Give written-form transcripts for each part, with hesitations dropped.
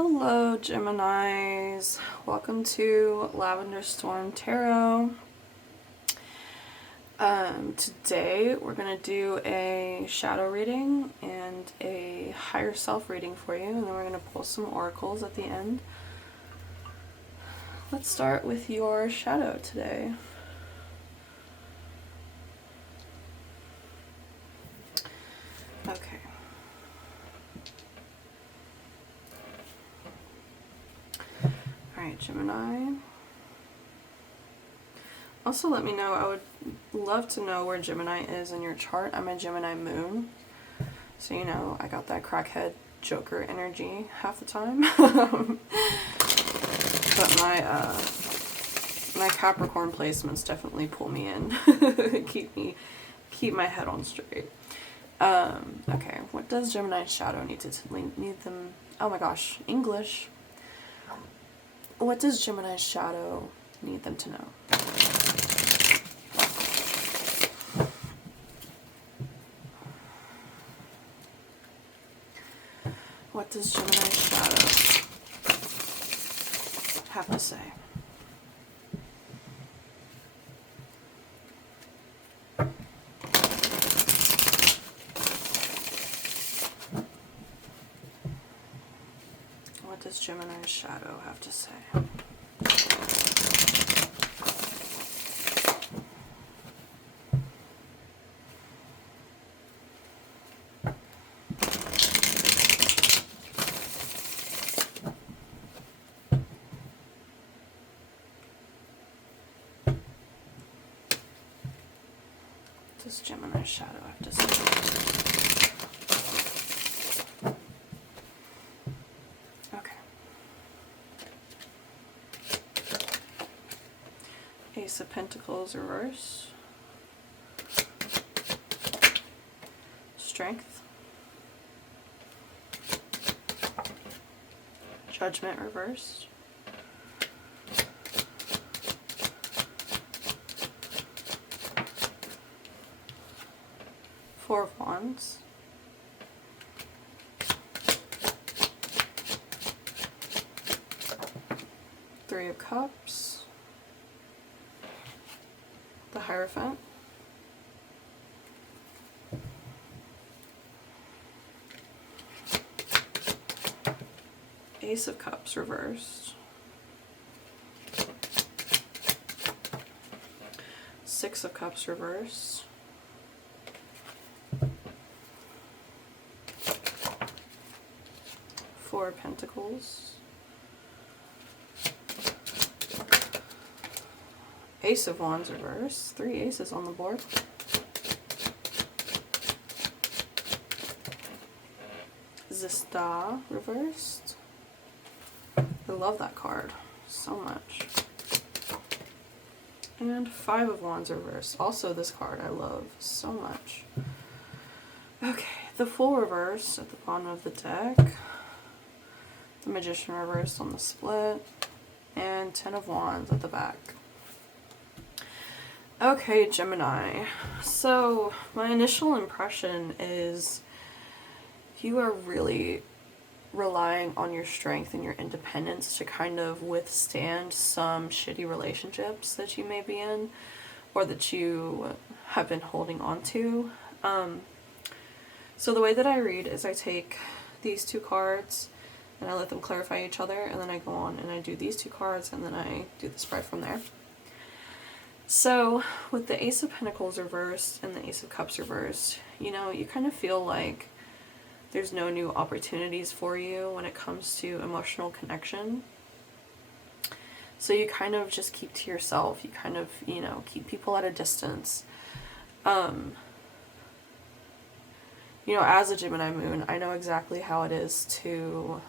Hello, Geminis. Welcome to Lavender Storm Tarot. Today we're going to do a shadow reading and a higher self reading for you, and then we're going to pull some oracles at the end. Let's start with your shadow today. Okay. Alright, Gemini. Also, let me know, I would love to know where Gemini is in your chart. I'm a Gemini moon, so you know, I got that crackhead Joker energy half the time. But my Capricorn placements definitely pull me in, keep my head on straight. Okay, what does Gemini's shadow need them? Oh my gosh, English. What does Gemini's shadow need them to know? What does Gemini's shadow have to say? What does Gemini's shadow have to say? What does Gemini's shadow have to say? Okay. Ace of Pentacles reverse. Strength. Judgment reversed. Four of Wands. Three of Cups. The Hierophant. Ace of Cups reversed. Six of Cups reversed. Four of Pentacles. Ace of Wands reversed. Three aces on the board. Zista reversed. I love that card so much. And Five of Wands reversed. Also this card I love so much. Okay, the Fool reversed at the bottom of the deck. The Magician reversed on the split. And Ten of Wands at the back. Okay, Gemini. So my initial impression is you are really relying on your strength and your independence to kind of withstand some shitty relationships that you may be in or that you have been holding on to. So the way that I read is I take these two cards and I let them clarify each other, and then I go on and I do these two cards and then I do the spread from there. So with the Ace of Pentacles reversed and the Ace of Cups reversed, you know, you kind of feel like there's no new opportunities for you when it comes to emotional connection. So you kind of just keep to yourself. You kind of, you know, keep people at a distance. You know, as a Gemini moon, I know exactly how it is to,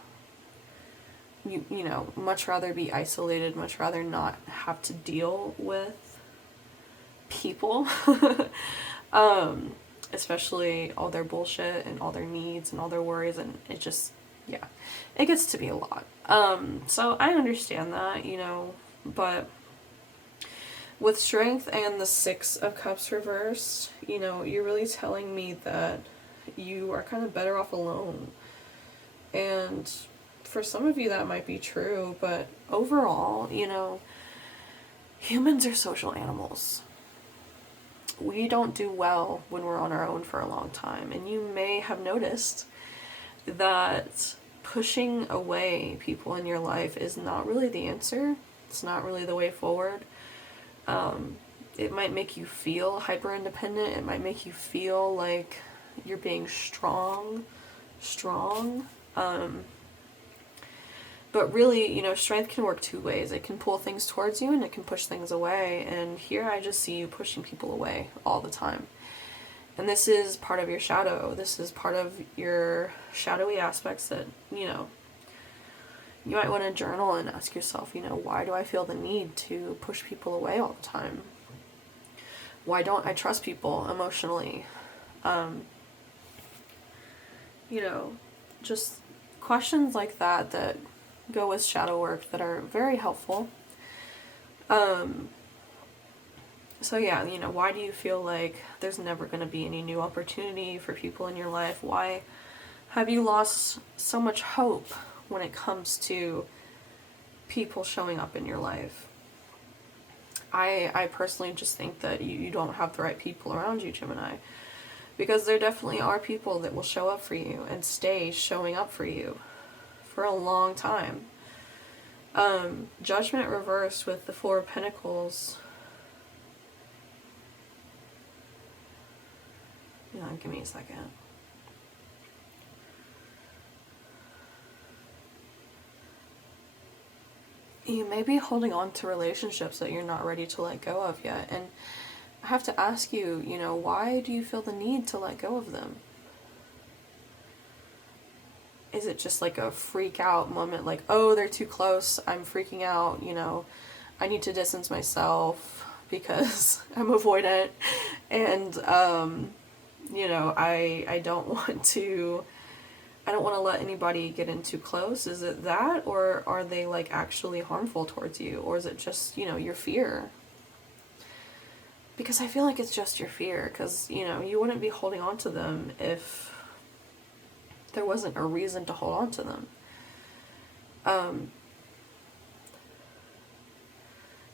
you know, much rather be isolated, much rather not have to deal with people. Especially all their bullshit and all their needs and all their worries, and it just, yeah, it gets to be a lot. So I understand that, you know, but with Strength and the Six of Cups reversed, you know, you're really telling me that you are kind of better off alone. And for some of you that might be true, but overall, you know, humans are social animals. We don't do well when we're on our own for a long time. And you may have noticed that pushing away people in your life is not really the answer. It's not really the way forward. It might make you feel hyper independent. It might make you feel like you're being strong. But really, you know, strength can work two ways. It can pull things towards you and it can push things away. And here I just see you pushing people away all the time. And this is part of your shadow. This is part of your shadowy aspects that, you know, you might want to journal and ask yourself, you know, why do I feel the need to push people away all the time? Why don't I trust people emotionally? You know, just questions like that that go with shadow work that are very helpful. So yeah, you know, why do you feel like there's never going to be any new opportunity for people in your life? Why have you lost so much hope when it comes to people showing up in your life? I personally just think that you don't have the right people around you, Gemini. Because there definitely are people that will show up for you and stay showing up for you for a long time. Judgment reversed with the Four of Pentacles. Yeah, give me a second. You may be holding on to relationships that you're not ready to let go of yet. And I have to ask you, you know, why do you feel the need to let go of them? Is it just like a freak out moment, like, oh, they're too close, I'm freaking out, you know, I need to distance myself because I'm avoidant, and, you know, I don't want to let anybody get in too close? Is it that, or are they like actually harmful towards you, or is it just, you know, your fear? Because I feel like it's just your fear, because, you know, you wouldn't be holding on to them if there wasn't a reason to hold on to them.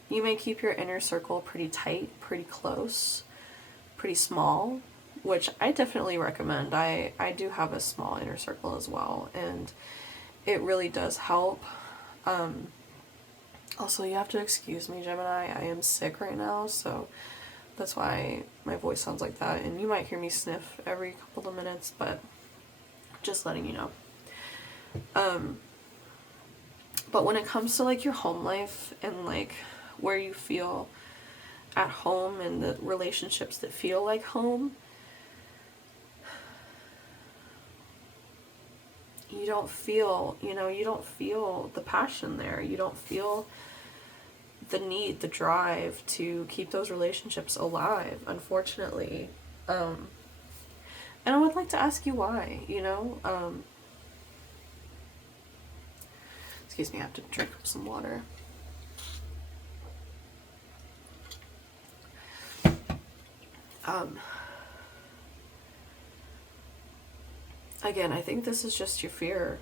You may keep your inner circle pretty tight, pretty close, pretty small, which I definitely recommend. I do have a small inner circle as well, and it really does help. Also, you have to excuse me, Gemini. I am sick right now, so that's why my voice sounds like that, and you might hear me sniff every couple of minutes, but just letting you know. But when it comes to like your home life and like where you feel at home and the relationships that feel like home, you don't feel, you know, you don't feel the passion there. You don't feel the need, the drive to keep those relationships alive, unfortunately. And I would like to ask you why, you know. Excuse me, I have to drink some water. Again, I think this is just your fear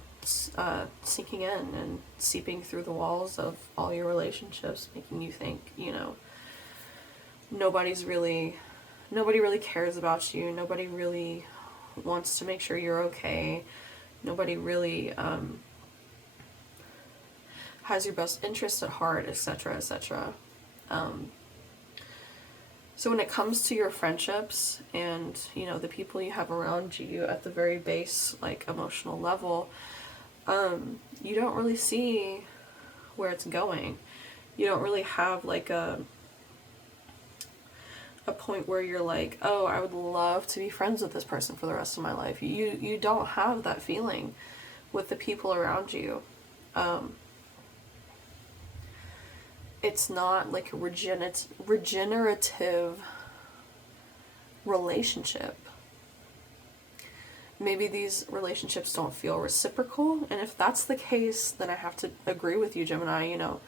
sinking in and seeping through the walls of all your relationships, making you think, you know, nobody really cares about you. Nobody really wants to make sure you're okay. Nobody really has your best interest at heart, etc., etc. So when it comes to your friendships and, you know, the people you have around you at the very base, like, emotional level, you don't really see where it's going. You don't really have, like, a point where you're like, oh, I would love to be friends with this person for the rest of my life. You don't have that feeling with the people around you. It's not like a regenerative relationship. Maybe these relationships don't feel reciprocal, and if that's the case, then I have to agree with you, Gemini, you know,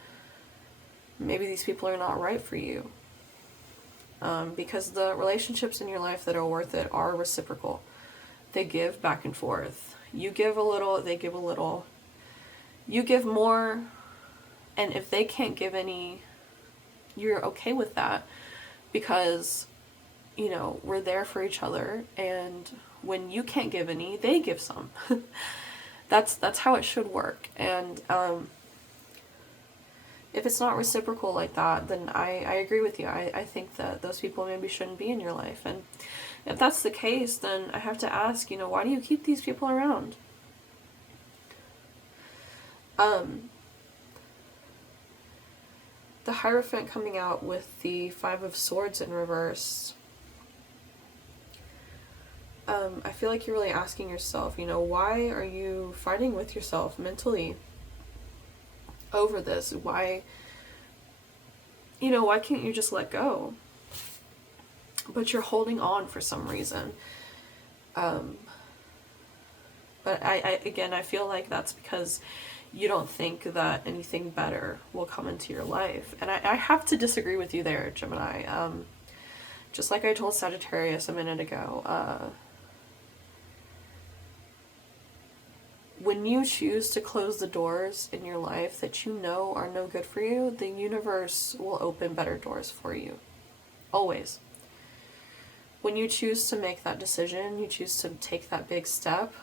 maybe these people are not right for you. Because the relationships in your life that are worth it are reciprocal. They give back and forth. You give a little, they give a little. You give more, and if they can't give any, you're okay with that, because, you know, we're there for each other, and when you can't give any, they give some. That's how it should work. And if it's not reciprocal like that, then I agree with you. I think that those people maybe shouldn't be in your life. And if that's the case, then I have to ask, you know, why do you keep these people around? The Hierophant coming out with the Five of Swords in reverse, I feel like you're really asking yourself, you know, why are you fighting with yourself mentally over this? Why, you know, why can't you just let go? But you're holding on for some reason. But I feel like that's because you don't think that anything better will come into your life. And I have to disagree with you there, Gemini. Just like I told Sagittarius a minute ago, when you choose to close the doors in your life that you know are no good for you, the universe will open better doors for you. Always. When you choose to make that decision, you choose to take that big step,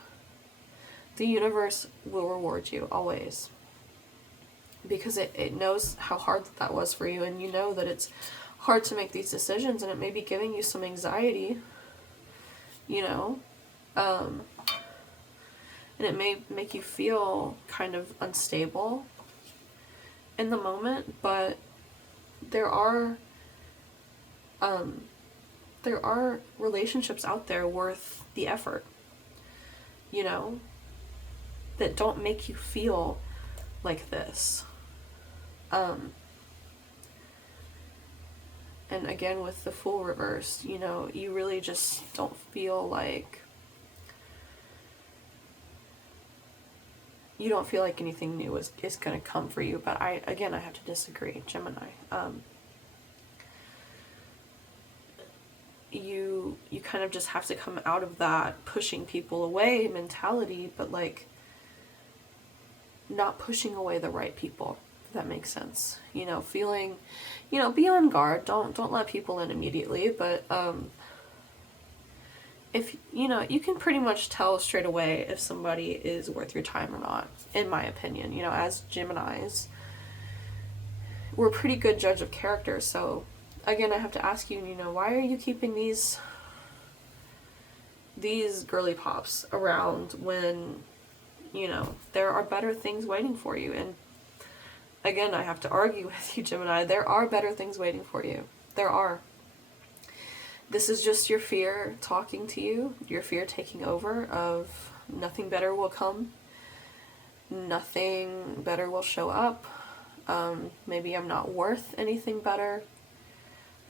the universe will reward you, always. Because it knows how hard that was for you, and you know that it's hard to make these decisions, and it may be giving you some anxiety, you know? And it may make you feel kind of unstable in the moment, but there are relationships out there worth the effort, you know, that don't make you feel like this. And again, with the Fool reversed, you know, you really just don't feel like anything new is going to come for you. But I have to disagree, Gemini. You kind of just have to come out of that pushing people away mentality, but like not pushing away the right people, if that makes sense. You know, feeling, you know, be on guard. Don't let people in immediately, but if, you know, you can pretty much tell straight away if somebody is worth your time or not, in my opinion. You know, as Geminis, we're a pretty good judge of character, so again, I have to ask you, you know, why are you keeping these girly pops around when, you know, there are better things waiting for you? And again, I have to argue with you, Gemini, there are better things waiting for you. There are. This is just your fear talking to you, your fear taking over of nothing better will come, nothing better will show up, maybe I'm not worth anything better.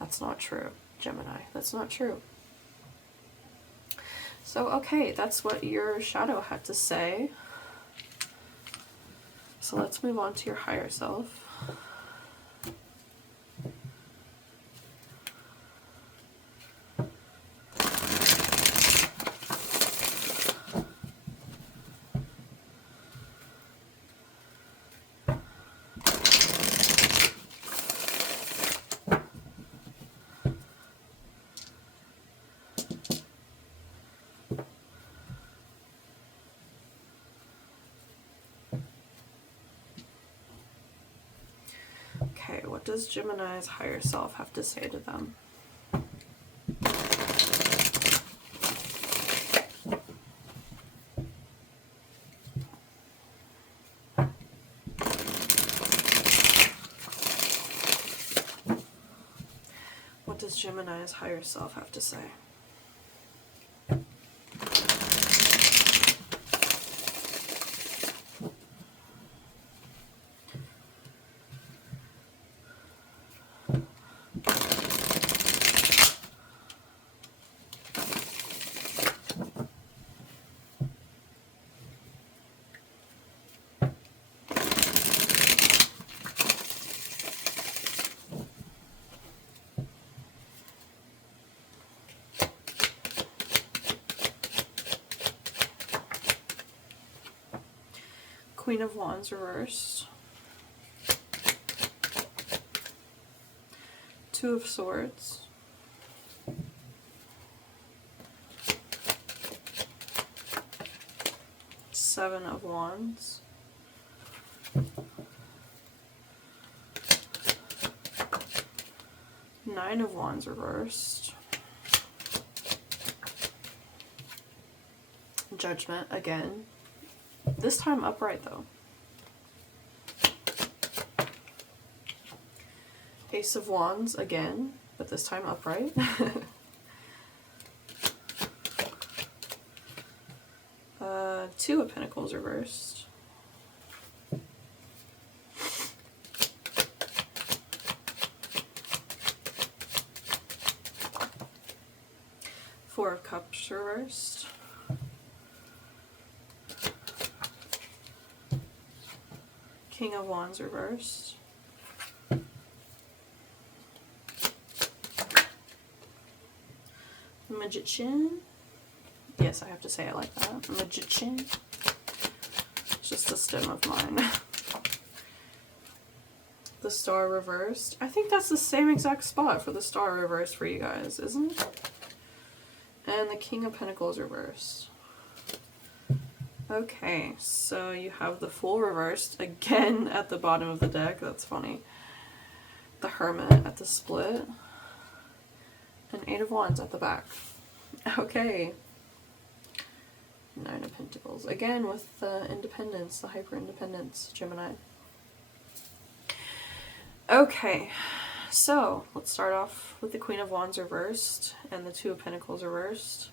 That's not true, Gemini. That's not true. So, okay, that's what your shadow had to say. So let's move on to your higher self. Okay, what does Gemini's higher self have to say to them? What does Gemini's higher self have to say? Queen of Wands reversed. Two of Swords. Seven of Wands. Nine of Wands reversed. Judgment again. This time upright though. Ace of Wands again, but this time upright. Two of Pentacles reversed. Four of Cups reversed. King of Wands reversed. Magician. Yes, I have to say it like that. Magician. It's just a stem of mine. The Star reversed. I think that's the same exact spot for the Star reversed for you guys, isn't it? And the King of Pentacles reversed. Okay, so you have the Fool reversed again at the bottom of the deck. That's funny. The Hermit at the split. And Eight of Wands at the back. Okay. Nine of Pentacles. Again with the independence, the hyper-independence, Gemini. Okay, so let's start off with the Queen of Wands reversed and the Two of Pentacles reversed.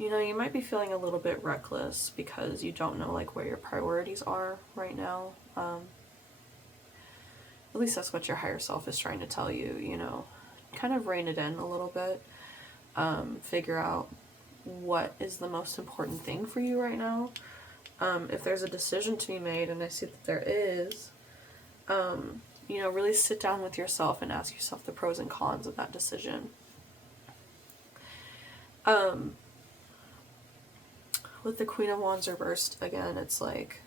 You know, you might be feeling a little bit reckless because you don't know like where your priorities are right now. At least that's what your higher self is trying to tell you, you know. Kind of rein it in a little bit. Figure out what is the most important thing for you right now. If there's a decision to be made, and I see that there is, you know, really sit down with yourself and ask yourself the pros and cons of that decision. With the Queen of Wands reversed, again, it's like,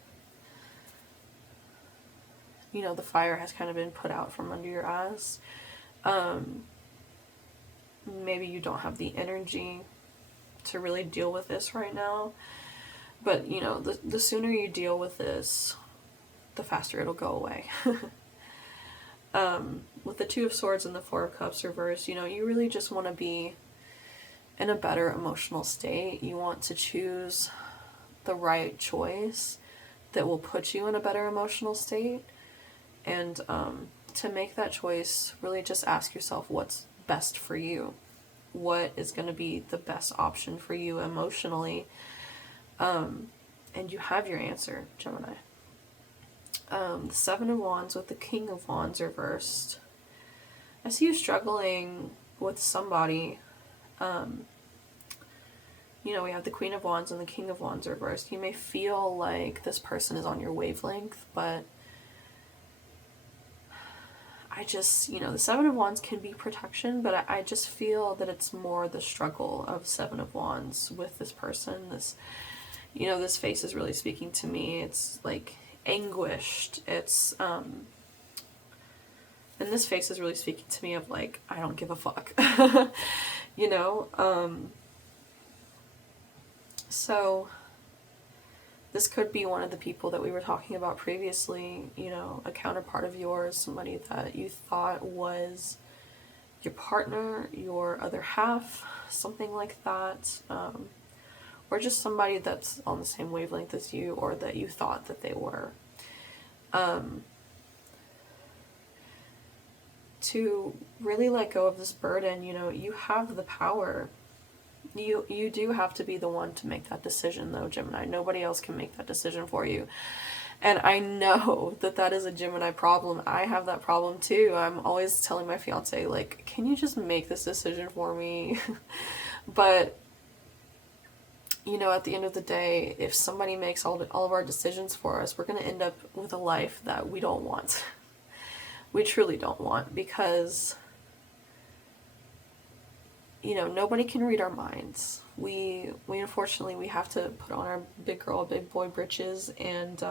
you know, the fire has kind of been put out from under your eyes. Maybe you don't have the energy to really deal with this right now. But, you know, the sooner you deal with this, the faster it'll go away. With the Two of Swords and the Four of Cups reversed, you know, you really just want to be in a better emotional state. You want to choose the right choice that will put you in a better emotional state. And to make that choice, really just ask yourself what's best for you. What is going to be the best option for you emotionally. And you have your answer, Gemini. The Seven of Wands with the King of Wands reversed. I see you struggling with somebody. You know, we have the Queen of Wands and the King of Wands reversed. You may feel like this person is on your wavelength, but I just, you know, the Seven of Wands can be protection, but I just feel that it's more the struggle of Seven of Wands with this person. This, you know, this face is really speaking to me. It's like anguished. It's, and this face is really speaking to me of like, I don't give a fuck, you know? So this could be one of the people that we were talking about previously, you know, a counterpart of yours, somebody that you thought was your partner, your other half, something like that, or just somebody that's on the same wavelength as you, or that you thought that they were. To really let go of this burden, you know, you have the power. You do have to be the one to make that decision, though, Gemini. Nobody else can make that decision for you. And I know that that is a Gemini problem. I have that problem, too. I'm always telling my fiance, like, can you just make this decision for me? But, you know, at the end of the day, if somebody makes all of our decisions for us, we're going to end up with a life that we don't want. We truly don't want, because you know, nobody can read our minds. We unfortunately, we have to put on our big girl, big boy britches and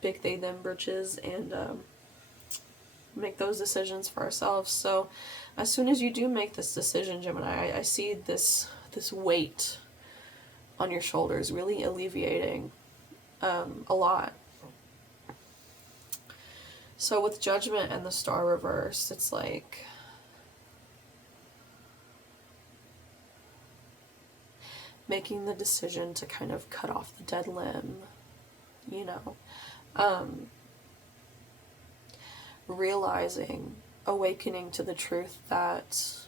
big they them britches and make those decisions for ourselves. So as soon as you do make this decision, Gemini, I see this weight on your shoulders really alleviating a lot. So with Judgment and the Star reversed, it's like making the decision to kind of cut off the dead limb, you know. Realizing, awakening to the truth that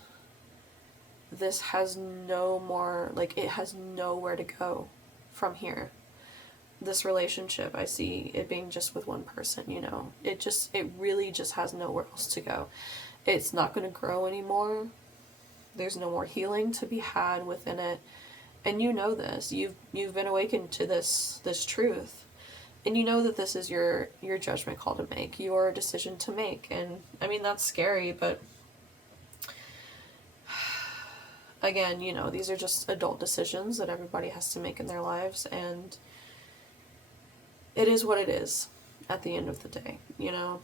this has no more, like, it has nowhere to go from here. This relationship, I see it being just with one person, you know. It really just has nowhere else to go. It's not going to grow anymore. There's no more healing to be had within it. And you know this. You've been awakened to this truth. And you know that this is your judgment call to make, your decision to make. And I mean, that's scary, but again, you know, these are just adult decisions that everybody has to make in their lives, and it is what it is at the end of the day, you know.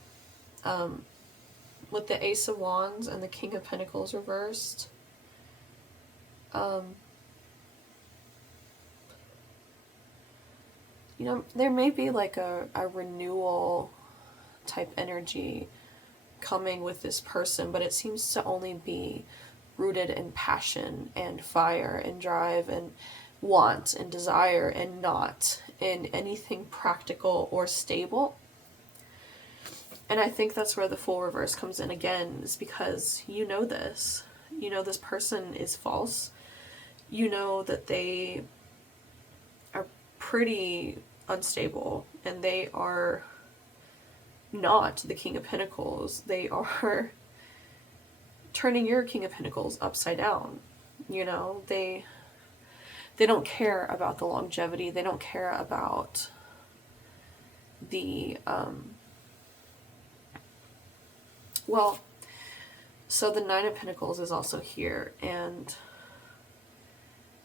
With the Ace of Wands and the King of Pentacles reversed, you know, there may be like a renewal type energy coming with this person, but it seems to only be rooted in passion and fire and drive and want and desire, and not in anything practical or stable. And I think that's where the Fool reverse comes in again, is because you know this. You know this person is false. You know that they are pretty unstable, and they are not the King of Pentacles. They are turning your King of Pentacles upside down. You know, they don't care about the longevity. They don't care about the well, so the Nine of Pentacles is also here, and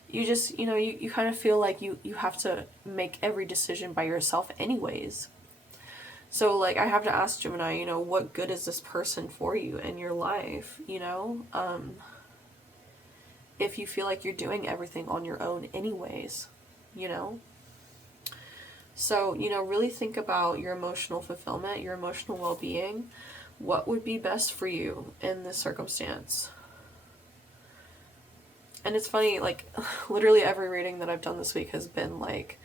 you just, you know, you kind of feel like you have to make every decision by yourself anyways. So, like, I have to ask Gemini, you know, what good is this person for you in your life, you know? If you feel like you're doing everything on your own anyways, you know? So, you know, really think about your emotional fulfillment, your emotional well-being. What would be best for you in this circumstance? And it's funny, like, literally every reading that I've done this week has been like,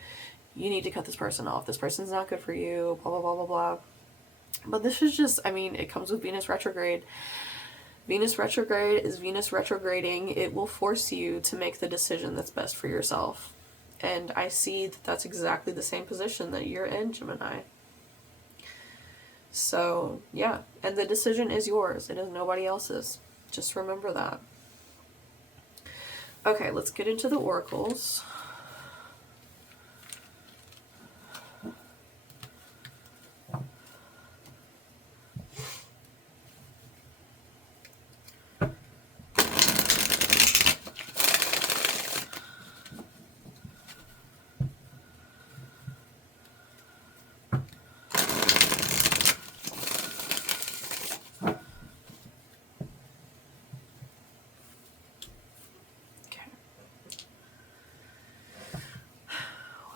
you need to cut this person off. This person's not good for you, blah, blah, blah, blah, blah. But this is just, I mean, it comes with Venus retrograde. Venus retrograde is Venus retrograding. It will force you to make the decision that's best for yourself. And I see that that's exactly the same position that you're in, Gemini. So, yeah. And the decision is yours. It is nobody else's. Just remember that. Okay, let's get into the oracles.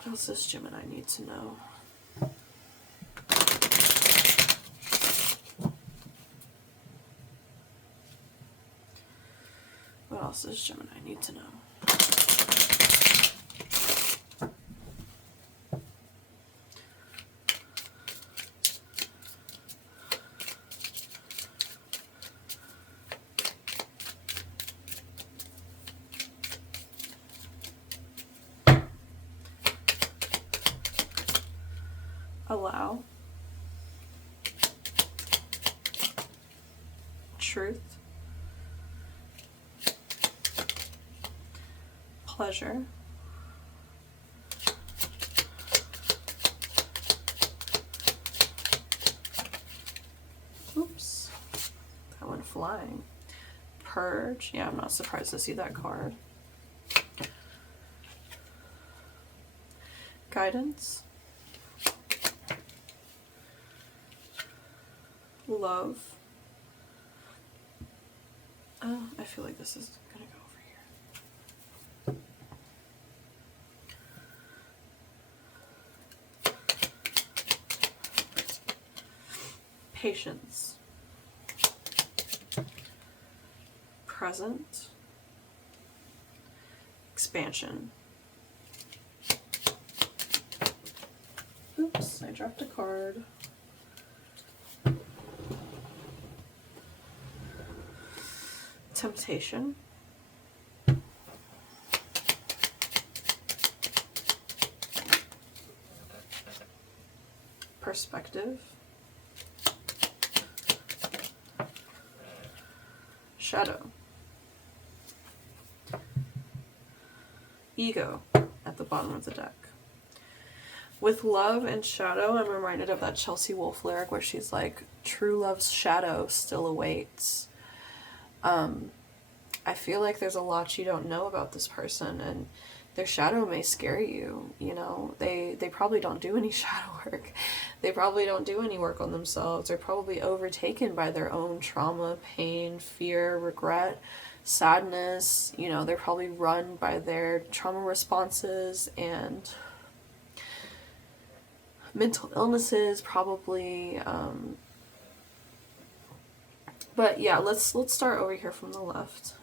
What else does Gemini need to know? What else does Gemini need to know? Allow. Truth. Pleasure. Oops. That went flying. purge. Yeah, I'm not surprised to see that card. Guidance. Love. Oh, I feel like this is gonna go over here. Patience. Present. Expansion. Oops, I dropped a card. Temptation. Perspective. Shadow. Ego at the bottom of the deck. With love and shadow, I'm reminded of that Chelsea Wolfe lyric where she's like, true love's shadow still awaits. I feel like there's a lot you don't know about this person, and their shadow may scare you. You know, they probably don't do any shadow work. They probably don't do any work on themselves. They're probably overtaken by their own trauma, pain, fear, regret, sadness. You know, they're probably run by their trauma responses and mental illnesses, probably. But yeah, let's start over here from the left.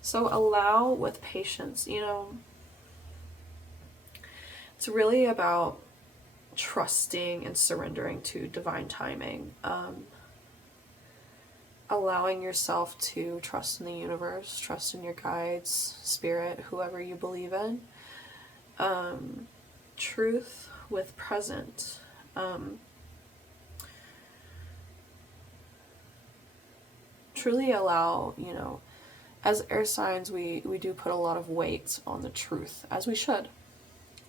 So allow with patience. You know, it's really about trusting and surrendering to divine timing. Allowing yourself to trust in the universe, trust in your guides, spirit, whoever you believe in. Truth with present. Truly allow, you know, as air signs, we do put a lot of weight on the truth, as we should.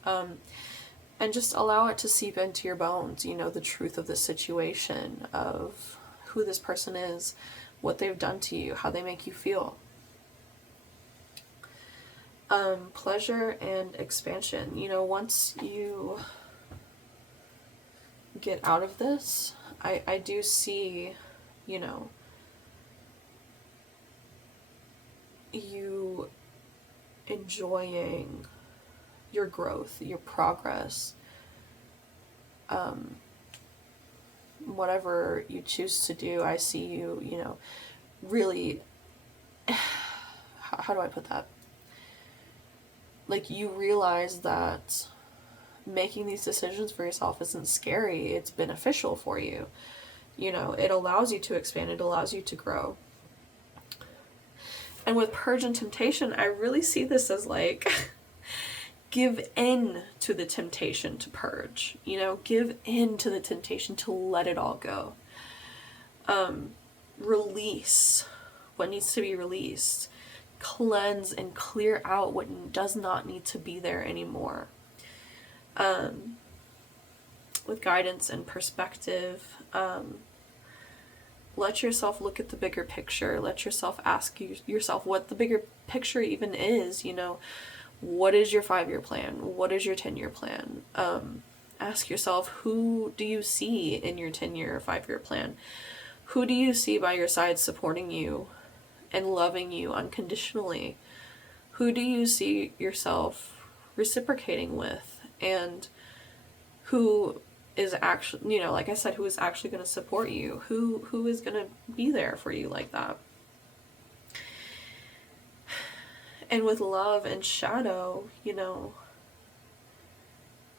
And just allow it to seep into your bones, you know, the truth of the situation, of who this person is, what they've done to you, how they make you feel. Pleasure and expansion. You know, once you get out of this, I do see, you know, you enjoying your growth, your progress, whatever you choose to do. I see you, you know, really, how do I put that? Like, you realize that making these decisions for yourself isn't scary, it's beneficial for you. You know, it allows you to expand, it allows you to grow. And with purge and temptation, I really see this as like, give in to the temptation to purge. You know, give in to the temptation to let it all go. Release what needs to be released. Cleanse and clear out what does not need to be there anymore. With guidance and perspective, let yourself look at the bigger picture. Let yourself ask yourself what the bigger picture even is. You know, what is your 5-year plan? What is your 10-year plan? Ask yourself, who do you see in your 10-year or 5-year plan? Who do you see by your side supporting you and loving you unconditionally? Who do you see yourself reciprocating with? And who is actually, you know, like I said, who is actually going to support you? Who is going to be there for you like that? And with love and shadow, you know,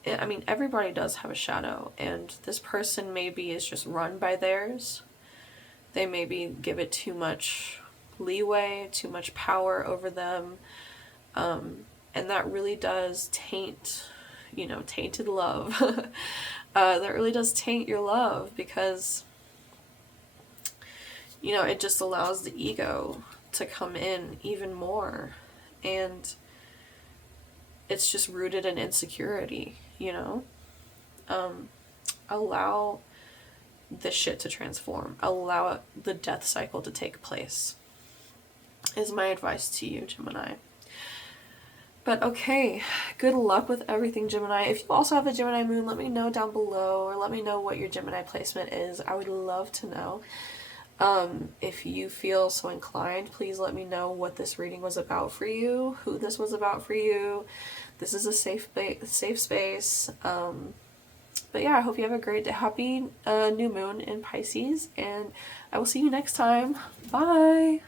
I mean, everybody does have a shadow, and this person maybe is just run by theirs. They maybe give it too much leeway, too much power over them. And that really does taint, you know, tainted love. That really does taint your love, because, you know, it just allows the ego to come in even more. And it's just rooted in insecurity, you know? Allow this shit to transform. Allow the death cycle to take place, is my advice to you, Gemini. But okay, good luck with everything, Gemini. If you also have a Gemini moon, let me know down below, or let me know what your Gemini placement is. I would love to know. If you feel so inclined, please let me know what this reading was about for you, who this was about for you. This is a safe space. But yeah, I hope you have a great, happy new moon in Pisces, and I will see you next time. Bye!